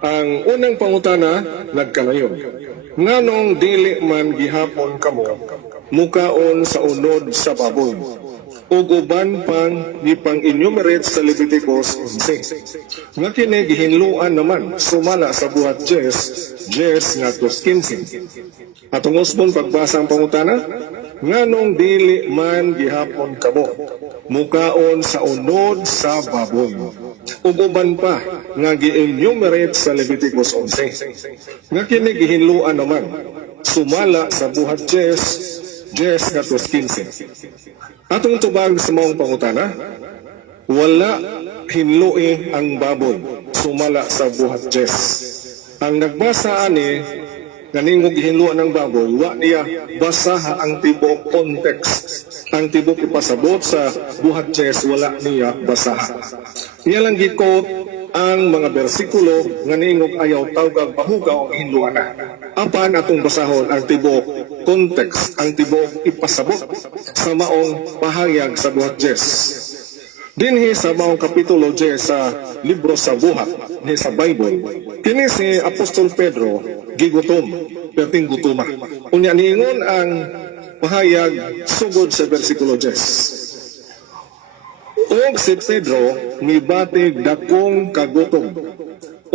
Ang unang pangutana nagkanayon. Nganong dili man gihapon kamo mukaon sa unod sa baboy ug uban pang gipang enumerate sa Leviticus 11. Nga kini gihinluan naman sumala sa buhat Jes, Jes nga 15. Atong usbon pagbasa ang pangutana, nganong dili man gihapon kamo mukaon sa unod sa baboy ug uban pa nga gi-enumerate sa Leviticus 11. Nga kini gihinluan naman sumala sa buhat Jes, Jes nga 15. Atong tubag sa maong pangutana, wala hinlui ang baboy sumala sa buhat Jes. Ang nagbasa ani naningog hinluan ng baboy, wa niya basaha ang tibok context. Ang tibok ipasabot sa buhat Jes, wala niya basaha. Niya lang gikot ang mga bersikulo nga ningog ayaw tawgag bahugaw ang hinluan na. Apan atong basahon ang tibok context, ang tibok ipasabot sa maong pahayag sa buhat Jes. Dinhi sa maong kapitulo 10 sa libro sa buhat ni sa Bible, kini si Apostol Pedro gigutom, perting gutuma. Unya niingon ang pahayag sugod sa bersikulo 10. Og si Pedro mibatig dakong kagutom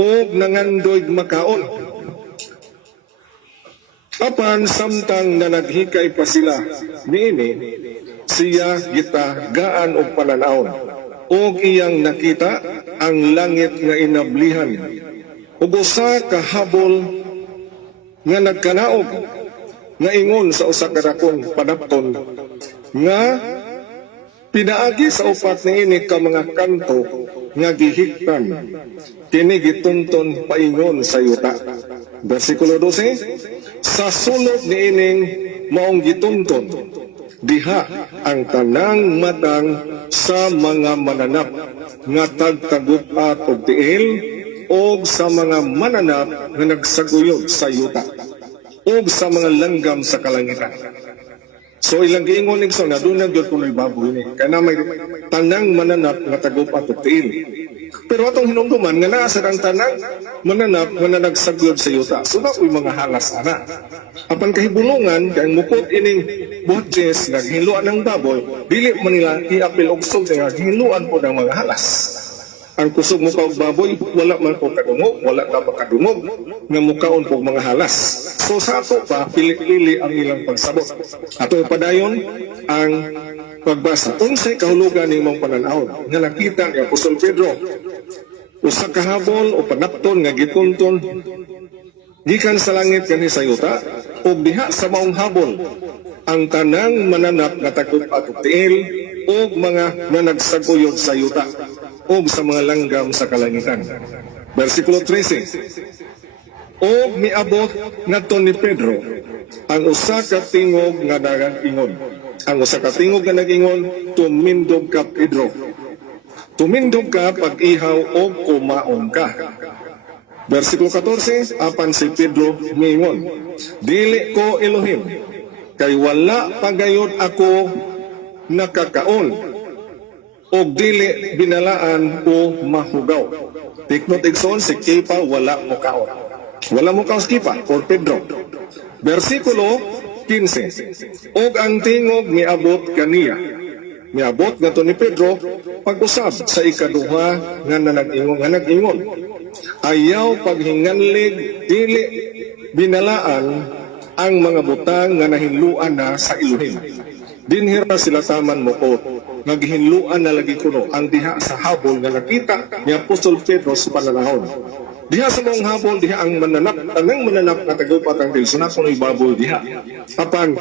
og nangandoy makaon. Apan samtang na naghikay pa sila niini, siya gita gaan og pananawon og iyang nakita ang langit nga inablihan. Ug usa ka habol nga nagkanaog nga ingon sa usa ka dakong panapton nga pinaagi sa upat niini ka mga kanto nga gihiktan kini gitunton paingon sa yuta. Versikulo 12 sa sulod niining maong gitunton diha ang tanang matang sa mga mananap nga tagtagupat og tiil og sa mga mananap nga nagsaguyod sa yuta og sa mga langgam sa kalangitan So ilang giingon ning na doon nagyod kunoy baboy ni. Kaya na may tanang mananap nga tagupat og tiil. Pero atong hinumduman nga naa sa ang tanang mananap nga na nagsagyod sa yuta. So na uy mga halas ana. Apan kahibulungan kay mukot ining botches nga gihiluan ng baboy, dili man nila iapil og sug nga gihiluan po ng mga halas. Ang kusog mo og baboy, wala man po kadungog, wala ka makadungog, nga mukaon po mga halas. So sa ato pa, pili-pili ang ilang pagsabot. Ato padayon ang pagbasa. Unsay kahulugan ni mong pananaw nga nakita ni Apostol Pedro. Usa ka habol o panapton nga gitunton gikan sa langit kanhi sa yuta ug diha sa maong habol ang tanang mananap nga takot at tiil ug mga nanagsaguyod sa yuta ug sa mga langgam sa kalangitan. Versikulo 13. O miabot ngadto ni Pedro ang usa ka tingog nga nag-ingon. Ang usa ka tingog nga nag-ingon tumindog ka Pedro. Tumindog ka pag ihaw o kumaon ka. Versikulo 14, apan si Pedro mingon, Dili ko Elohim, kay wala pagayod ako nakakaon, o dili binalaan o mahugaw. Take note igsoon, si Kipa wala mo kaon. Wala mo kaon si Kipa, or Pedro. Versikulo 15, Og ang tingog miabot kaniya, miabot nga ni Pedro, pag-usab sa ikaduha nga nanag-ingon, nga nag-ingon. Ayaw paghinganlig, dili binalaan ang mga butang nga nahinluan na sa Elohim. Dinhira sila taman mo ko, naghinluan na lagi kuno ang diha sa habol nga nakita ni Apostol Pedro sa pananahon. Diha sa mong habol, diha ang mananap, tanang mananap na tagupat ang Diyos, na kuno'y baboy diha. Apan,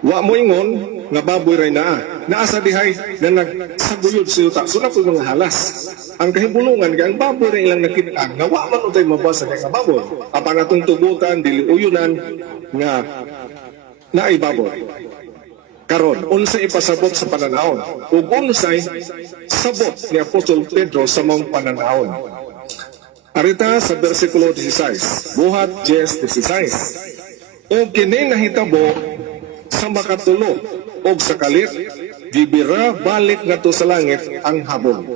wa mo ingon, nga baboy ray naa. Naa sa dihay, na nagsaguyod sa yuta. So na po mga halas. Ang kahibulungan, ang baboy ray ilang nakita, nga wa man utay mabasa nga baboy. Apan atong tubutan, dili uyunan, nga naay baboy karon unsay ipasabot sa pananahon ug unsay sabot ni Apostol Pedro sa mong pananahon arita sa bersikulo 16 buhat 10:16 o kini nahitabo sa makatulo o sa kalit gibira balik nga sa langit ang habol.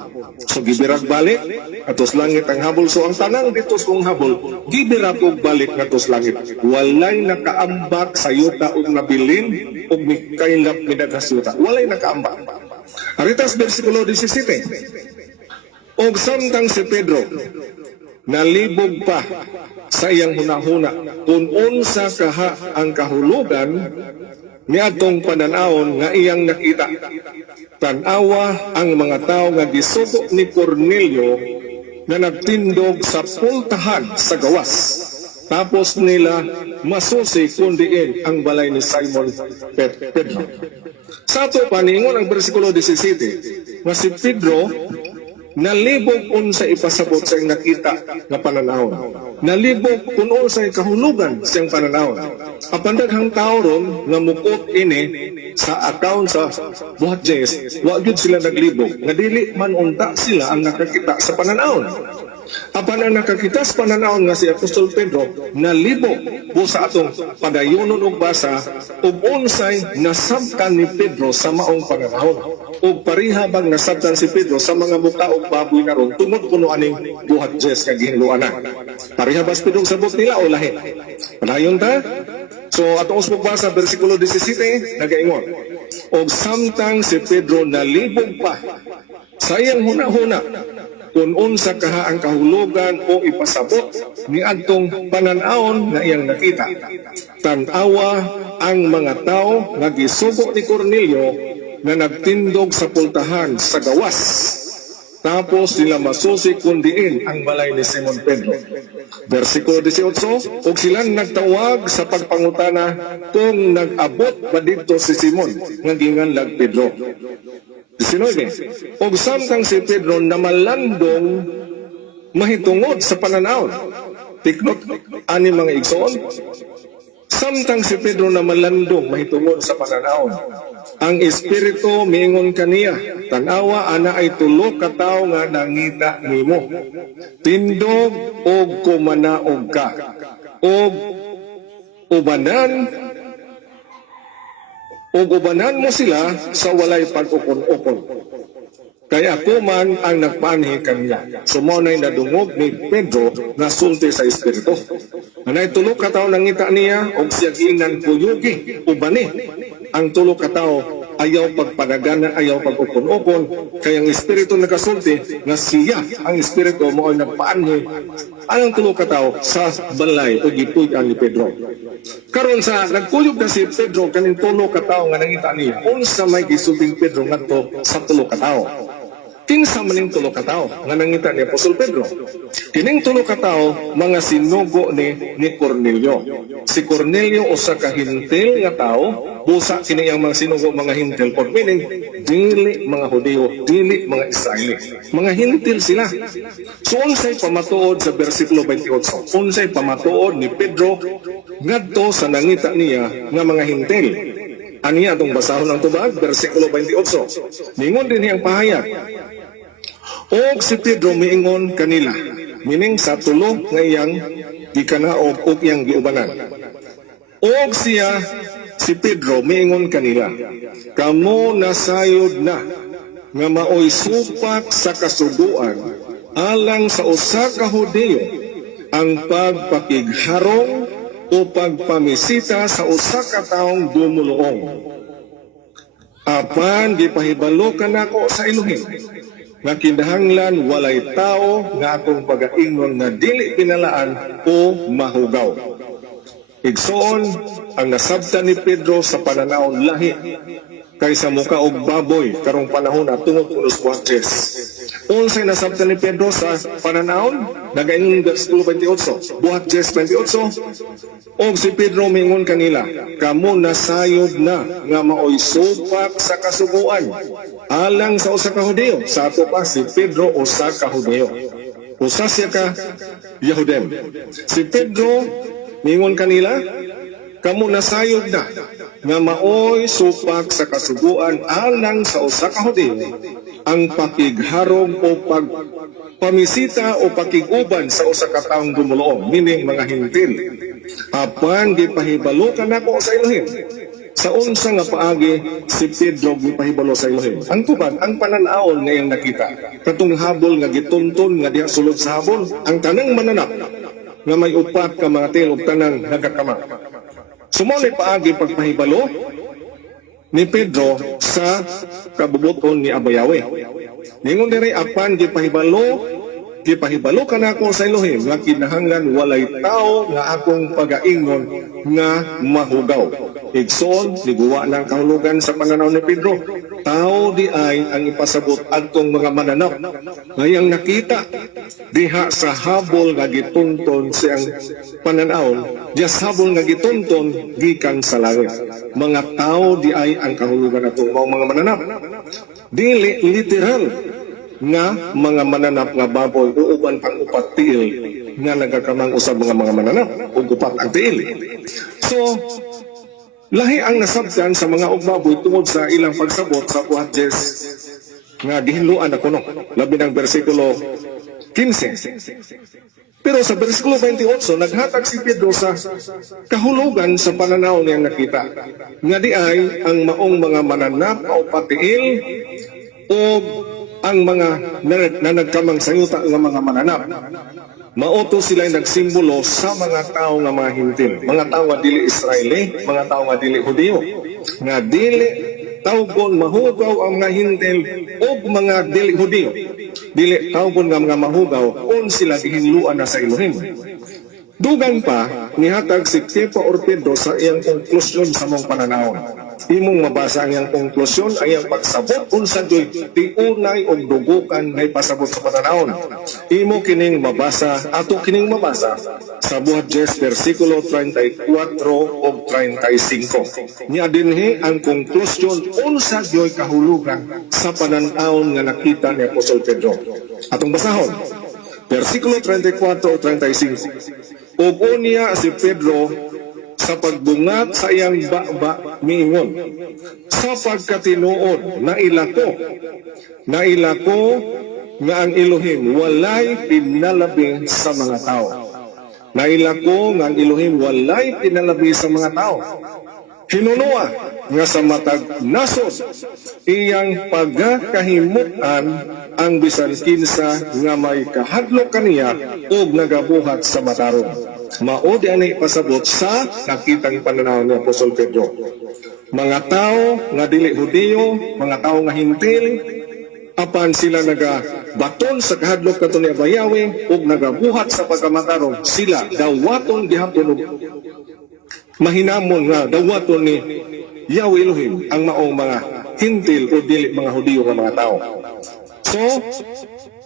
So gibirag balik ato sa langit ang habol. So ang tanang dito sa kong habol, gibira po balik nga sa langit. Walay nakaambak sa yuta o nabilin o mikailap ni dagas yuta. Walay nakaambak. Aritas versikulo 17. Og samtang si Pedro nalibog pa sa iyang hunahuna kung unsa kaha ang kahulugan ni atong pananaon nga iyang nakita. Tanawa ang mga tao nga gisugo ni Cornelio na nagtindog sa pultahan sa gawas. Tapos nila masusi kundiin ang balay ni Simon Pedro. Sa ato paningon ang versikulo 17 nga si Pedro nalibog unsa ipasabot sa nakita nga pananahon. Nalibog kung unsa kahulugan sa iyang pananahon. Apan daghang tao ron nga mukot ini sa account sa buhat Jess, wa gyud sila naglibog. Nga dili man unta sila ang nakakita sa pananahon. Apan ang nakakita sa pananahon nga si Apostol Pedro nalibog po sa atong padayonon og basa ug unsay nasabtan ni Pedro sa maong pananahon ug pariha bang nasabtan si Pedro sa mga muka ug baboy na ron tungod kuno aning buhat Jess kag ginluanan. Pariha ba sa Pedro sabot nila o lahi? Padayon ta? So atong usbog basa bersikulo 17 nagaingon. Og samtang si Pedro nalibog pa sa iyang huna-huna kung unsa kaha ang kahulugan o ipasabot ni adtong pananaon nga iyang nakita. Tanawa ang mga tao nga gisugo ni Cornelio na nagtindog sa pultahan sa gawas. Tapos nila masusi kundiin ang balay ni Simon Pedro. Versikulo 18, ug sila nagtawag sa pagpangutana kung nag-abot ba dito si Simon nga ginganlag Pedro. 19. Og samtang si Pedro na malandong mahitungod sa pananaw. Tiknot, ani mga igsoon. Samtang si Pedro na malandong mahitungod sa pananaw. Ang Espiritu miingon kaniya, tanawa ana ay tulo ka tao nga nangita nimo. Tindog og kumanaog ka. Og ubanan ug ubanan mo sila sa walay pag-ukon-ukon. Kaya ako man ang nagpanhi kaniya. Sumonay na dungog ni Pedro na sulti sa Espiritu. Anay tulo ka tao nangita niya og siya giingnan kuyugi ubani. Ang tulo ka tao ayaw pagpanagana, ayaw pag-ukon-ukon. Kaya ang Espiritu nakasulti nga siya, ang Espiritu mo ay nagpaanhi ang tulo ka tao sa balay o gipuyan ni Pedro. Karon sa nagkuyog na si Pedro kaning tulo ka tao nga nangita niya. Unsa may gisulting Pedro ngadto sa tulo ka tao? Kinsa maning tulo ka tao nga nangita ni Apostol Pedro? Kining tulo ka tao mga sinugo ni ni Cornelio. Si Cornelio usa ka hintil nga tao, busa kini ang mga sinugo mga hintil pod meaning dili mga Hudiyo, dili mga Israeli. Mga hintil sila. So unsay pamatuod sa bersikulo 28? Unsay pamatuod ni Pedro ngadto sa nangita niya nga mga hintil? Aniya atong basahon ang tubag, versikulo 28. Ningon din niyang pahayag. Og si Pedro miingon kanila, mining sa tulo nga iyang gikanaog og iyang giubanan. Og siya, si Pedro miingon kanila, kamo nasayod na nga maoy supak sa kasuguan alang sa usa ka Hudiyo ang pagpakigharong o pagpamisita sa usa ka taong dumuluong. Apan gipahibalo ka nako sa iluhin nga kinahanglan walay tao nga atong pagaingon nga dili pinalaan o mahugaw. Igsoon ang nasabta ni Pedro sa pananaon lahi kaysa muka og baboy karong panahon na tungod unos watches. Unsay nasabta ni Pedro sa pananaon? Nagaingon versikulo 28, buhat 10, 28. Og si Pedro mingon kanila, kamo nasayod na nga maoy supak sa kasuguan. Alang sa usa ka Hudiyo, sa ato pa si Pedro usa ka Hudiyo. Usa siya ka Yahudem. Si Pedro mingon kanila, kamo nasayod na nga maoy supak sa kasuguan alang sa usa ka Hudiyo ang pakigharong o pag pamisita o pakiguban sa usa ka taong dumulong, meaning mga hintil. Apan gipahibalo ka nako sa iluhin sa unsa nga paagi si Pedro gipahibalo sa Elohim. Ang tubag, ang pananaon nga iyang nakita. Katong habol nga gitunton nga diha sulod sa habol, ang tanang mananap nga may upat ka mga til ug tanang nagakama. Sumali paagi pagpahibalo ni Pedro sa kabubuton ni Abayawe. Ningon diri apan gipahibalo gipahibalo ka na ako sa Elohim nga kinahanglan walay tao nga akong pagaingon nga mahugaw. Igsoon, liguwa ng kahulugan sa pananaw ni Pedro. Tao di ay ang ipasabot adtong mga mananap. Ngayang nakita diha sa habol nga gitunton siyang pananaw, diya sa habol nga gitunton gikan sa langit. Mga tao di ay ang kahulugan atong mga mananap. Dili literal nga mga mananap nga baboy uuban pang upat tiil nga nagakamang usab mga mga mananap ug upat ang tiil. So, lahi ang nasabtan sa mga og baboy tungod sa ilang pagsabot sa buhat Jes nga gihinluan na kuno. Labi ng bersikulo 15. Pero sa bersikulo 28, naghatag si Pedro sa kahulugan sa pananaw niyang nakita. Nga di ay ang maong mga mananap o patiil o ang mga na, na nagkamang sayuta nga mga mananap. Mauto sila nagsimbolo sa mga tao nga mga hintil, mga tao nga dili Israeli, mga tao nga dili Hudiyo, nga dili tawgon mahugaw ang mga hintil o mga dili Hudiyo. Dili tawgon nga mga mahugaw kung sila gihinluan na sa Elohim. Dugang pa, nihatag si Kepa Orpedo sa iyang konklusyon sa mong pananaon. Imong mabasa ang iyang konklusyon ay ang pagsabot unsa joy tiunay og dugukan ngay pasabot sa pananaon. Imo kining mabasa ato kining mabasa sa buhat Jes versikulo 34 ug 35. Nya dinhi ang konklusyon unsa joy kahulugan sa pananaon nga nakita ni Apostol Pedro. Atong basahon. Versikulo 34 o 35. Ug unya si Pedro sa pagbungat sa iyang baba miingon sa pagkatinuod na ilako na ilako nga ang Elohim walay pinalabi sa mga tao. Na ilako nga ang Elohim walay pinalabi sa mga tao. Hinunua nga sa matag nasod iyang pagkakahimutan ang bisan kinsa nga may kahadlok kaniya ug nagabuhat sa matarong mao di ani pasabot sa nakitang pananaw ni Apostol Pedro mga tao nga dili Hudiyo mga tao nga hintil apan sila naga baton sa kahadlok kato ni Abayawe ug nagabuhat sa pagkamatarong sila dawaton gihapon og mahinamon nga dawaton ni Yahweh Elohim ang maong mga hintil o dili mga Hudiyo nga mga tao. So,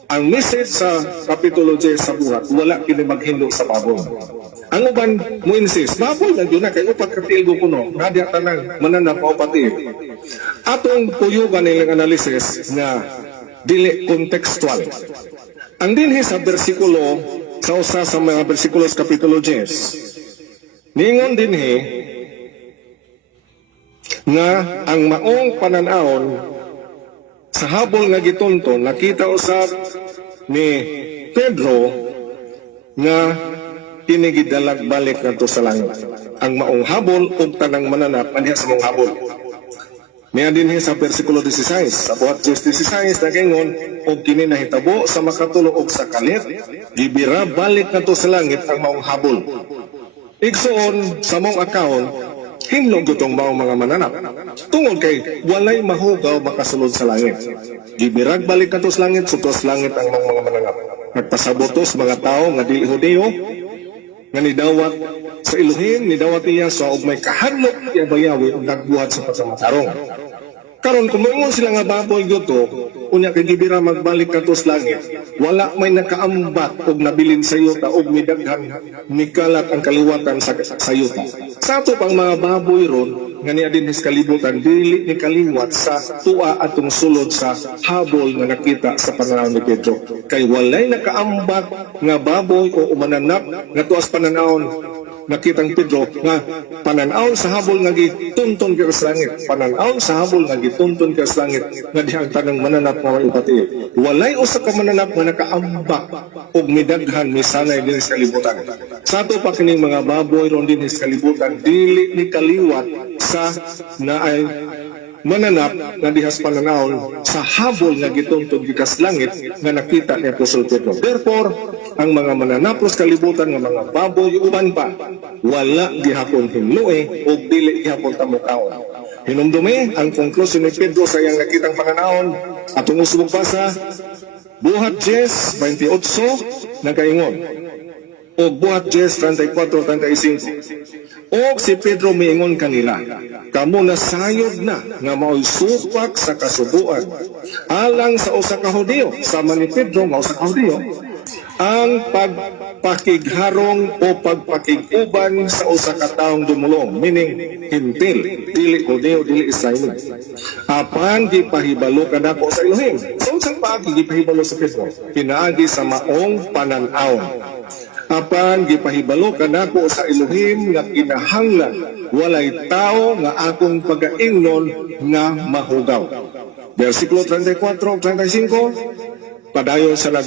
ang message sa Kapitulo 10 sa buhat, wala kini maghindo sa baboy. Ang uban mo insist, baboy lang yun na, kay upat katilgo ko no, nadya tanang mananap o pati. Atong puyugan nilang analysis nga dili contextual. Ang dinhi sa bersikulo, sa usa sa mga bersikulo sa Kapitulo 10, ningon dinhi, nga ang maong pananahon sa habol nga gitunton nakita usab ni Pedro nga kinigidalag balik ngadto sa langit ang maong habol ug tanang mananap aniha sa mong habol Niya din sa versikulo 16, sa buhat 16 nagingon, og kini nahitabo sa makatulo og sa kalit, gibira balik na sa langit ang maong habol. Igsoon sa mong account, hinlog itong maong mga mananap. Tungod kay walay mahugaw makasulod sa langit. Gibirag balik na sa langit, sutos langit ang maong mga mananap. Nagpasabotos mga tao nga di Hudiyo, nga nidawat sa Elohim, nidawat niya sa og may kahadlok ti abayawi ug nagbuhat sa pagkamatarong. Karon kung moingon sila nga baboy goto, unya kay gibira magbalik kadto sa langit, wala may nakaambat og nabilin sa yuta og midaghan mikalat ang kaliwatan sa sayuta. Sa ato pang mga baboy ron nga niya din sa kalibutan dili ni kaliwat sa tua atong sulod sa habol nga nakita sa pananaw ni Pedro. Kay walay nakaambat nga baboy o umananap nga tuas pananawon nakitang Pedro nga pananaw sa habol nga gitunton ka sa langit pananaw sa habol nga gitunton ka sa langit nga dihang tanang mananap nga may upati walay usa ka mananap nga nakaambak og midaghan misanay din sa kalibutan. Sa ato pa kining mga baboy ron din sa kalibutan dili ni kaliwat sa na ay mananap nga dihas pananaw sa habol nga gituntod gikas langit nga nakita ni Apostol Pedro. Therefore, ang mga mananap sa kalibutan nga mga baboy uban pa wala gihapon himlue o dili gihapon tamukaon. Hinumdumi ang konklusyon ni Pedro sa iyang nakitang pananahon atong usbong pasa Buhat 10, 28, nagkaingon. O buhat 10, 34, 35. O si Pedro miingon kanila, kamo na sayod na nga mao'y supak sa kasubuan. Alang sa usa ka Hudiyo, sama ni Pedro, mao sa ka Hudiyo, ang pagpakigharong o pagpakiguban sa usa ka taong dumulong, meaning hintil, dili Hudiyo, dili Israeli. Apan gipahibalo ka na ko sa Elohim. So, unsang paagi gipahibalo sa Pedro? Pinaagi sa maong pananaw apan gipahibalo kanako sa Elohim nga kinahanglan walay tao nga akong pagaingnon nga mahugaw. Versikulo 34 35 padayon sa nag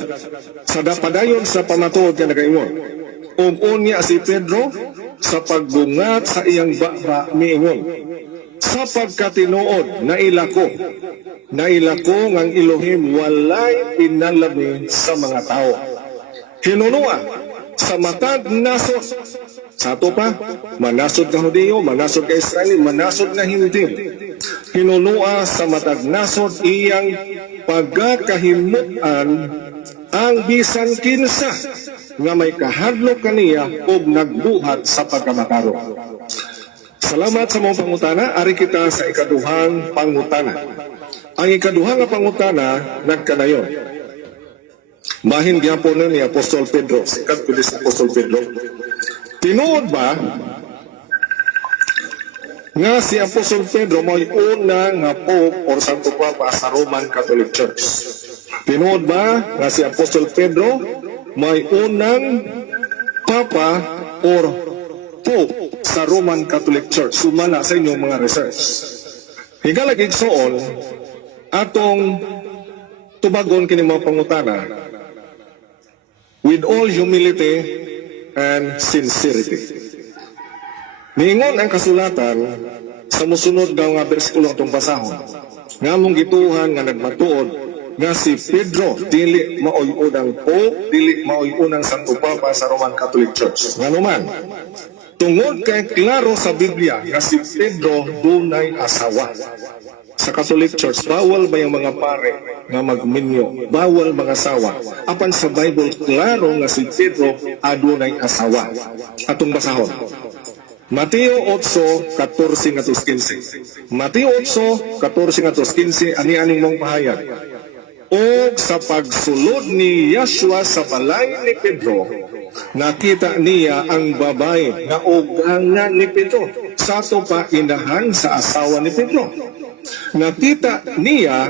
sa da- padayon sa pamatuod nga nagaingon. Ug unya si Pedro sa pagbungat sa iyang baba miingon. Sa pagkatinuod na ilako na ilako ngang Elohim walay pinalabi sa mga tao. Hinunua sa matag nasod. Sa ato pa, manasod ka Hudiyo, manasod ka Israeli, manasod na hindi. Hinunua sa matag nasod iyang pagkakahimutan ang bisan kinsa nga may kahadlok kaniya o nagbuhat sa pagkamataro. Salamat sa mong pangutana, ari kita sa ikaduhang pangutana. Ang ikaduhang pangutana nagkanayon. Bahin gyapon ni Apostol Pedro, sikat ko sa Apostol Pedro. Tinuod ba nga si Apostol Pedro may una nga Pope or Santo Papa sa Roman Catholic Church? Tinuod ba nga si Apostol Pedro may unang Papa or Pope sa Roman Catholic Church? Sumala sa inyong mga research. Higalag igsoon, atong tubagon kini mga pangutana with all humility and sincerity. Niingon ang kasulatan sa musunod daw nga bersikulo atong basahon. Nga mong gituhan nga nagmatuod nga si Pedro dili maoy unang pope, dili maoy unang Santo Papa sa Roman Catholic Church. Nga naman, tungod kay klaro sa Biblia nga si Pedro dunay asawa. Sa Catholic Church, bawal ba yung mga pare nga magminyo? Bawal mga asawa. Apan sa Bible, klaro nga si Pedro adunay asawa. Atong basahon. Mateo 8, 14 nga 15. Mateo 8, 14 nga 15, ani-aning mong pahayag. O sa pagsulod ni Yeshua sa balay ni Pedro, nakita niya ang babae nga ugangan ni Pedro. Sa to pa inahan sa asawa ni Pedro. Nakita niya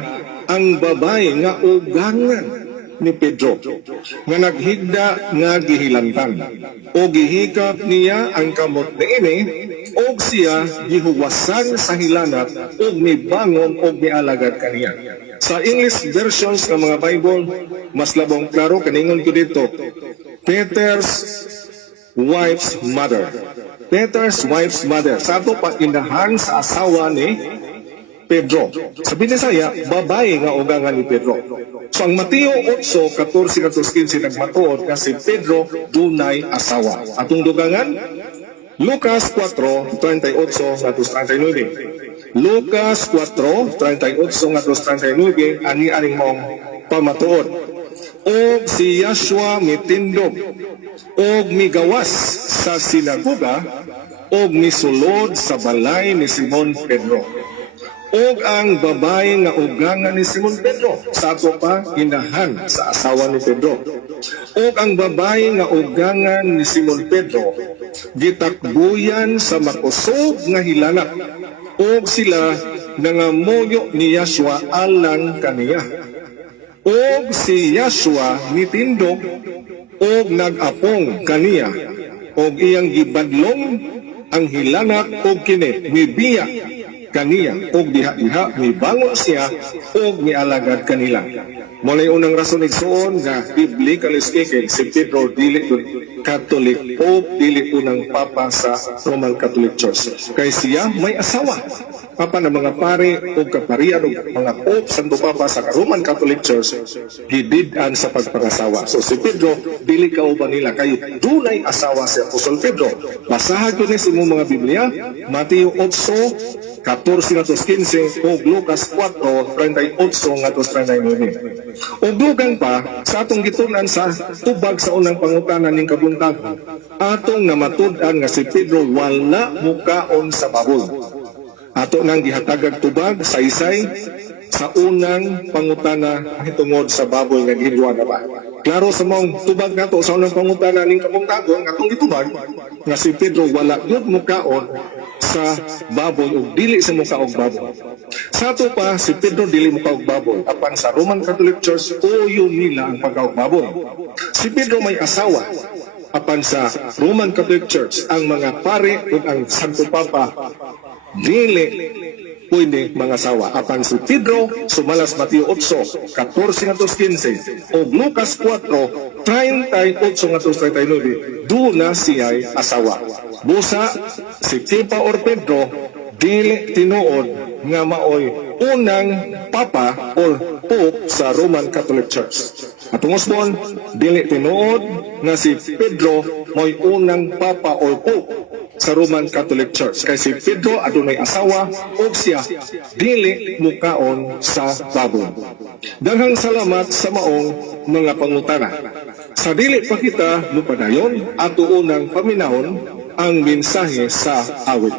ang babae nga ugangan ni Pedro nga naghigda nga gihilantan. O gihikap niya ang kamot ni ini o siya gihuwasan sa hilanat o mibangon o mialagad kaniya sa English versions ng mga Bible mas labong klaro kaningon ko dito Peter's wife's mother. Peter's wife's mother. Sa ato pa inahan sa asawa ni Pedro. Sa Binisaya, babae nga ugangan ni Pedro. So ang Mateo 8, 14, 15 nagmatuod nga si Pedro dunay asawa. Atong dugangan, Lucas 4, 38, ngatos 39. Lucas 4, 38, ngatos 39, ani-aning mong pamatuod. O si Yahshua mitindog, o migawas sa sinagoga, o misulod sa balay ni Simon Pedro ug ang babae nga ugangan ni Simon Pedro sa ato pa inahan sa asawa ni Pedro. Ug ang babae nga ugangan ni Simon Pedro gitakbuyan sa makusog nga hilanat ug sila nangamuyo ni Yahshua alang kaniya. Ug si Yahshua nitindog ug nagapong kaniya. Og iyang gibadlong ang hilanat og kini mibiya kaniya og diha-diha mibango siya og mialagad kanila. Mulay unang rason igsuon nga biblically speaking si Pedro dili Catholic o dili unang papa sa Roman Catholic Church. Kay siya may asawa. Papa ng mga pare o kaparian o mga pope sa papa sa Roman Catholic Church gididan sa pagpangasawa. So si Pedro dili kauban nila kay dunay asawa si Apostol Pedro. Basahan ko ni sa mga Biblia, Mateo 8, 14 ngatos 15 o Lucas 4, 38 ngatos 39. O dugang pa sa atong gitunan sa tubag sa unang pangutanan ning kabuntagon, atong namatud-an nga si Pedro wala mukaon sa babol. Ato nang gihatagag tubag sa isay sa unang pangutana hitungod sa baboy nga ginwa na ba. Klaro sa mong tubag nato sa unang pangutana ning kabuntagon atong gitubag nga si Pedro wala gyud mukaon sa baboy o dili sa muka og baboy. Sa ato pa, si Pedro dili muka og baboy. Apan sa Roman Catholic Church, uyo nila ang pagkaog baboy. Si Pedro may asawa. Apan sa Roman Catholic Church, ang mga pare ug ang Santo Papa dili pwede mga asawa. Apan si Pedro, sumalas Mateo 8, 14 ngatos 15, o Lucas 4, 38 ngatos 39, doon na siya'y asawa. Busa, si Tipa or Pedro, dili tinuod nga maoy unang papa or pope sa Roman Catholic Church. At tungosbon, dili tinuod nga si Pedro mo'y unang papa or pope sa Roman Catholic Church. Kay si Pedro adunay asawa o siya dili mukaon sa babon. Daghang salamat sa maong mga pangutana. Sa dili pa kita lupadayon ato unang paminahon ang mensahe sa awit.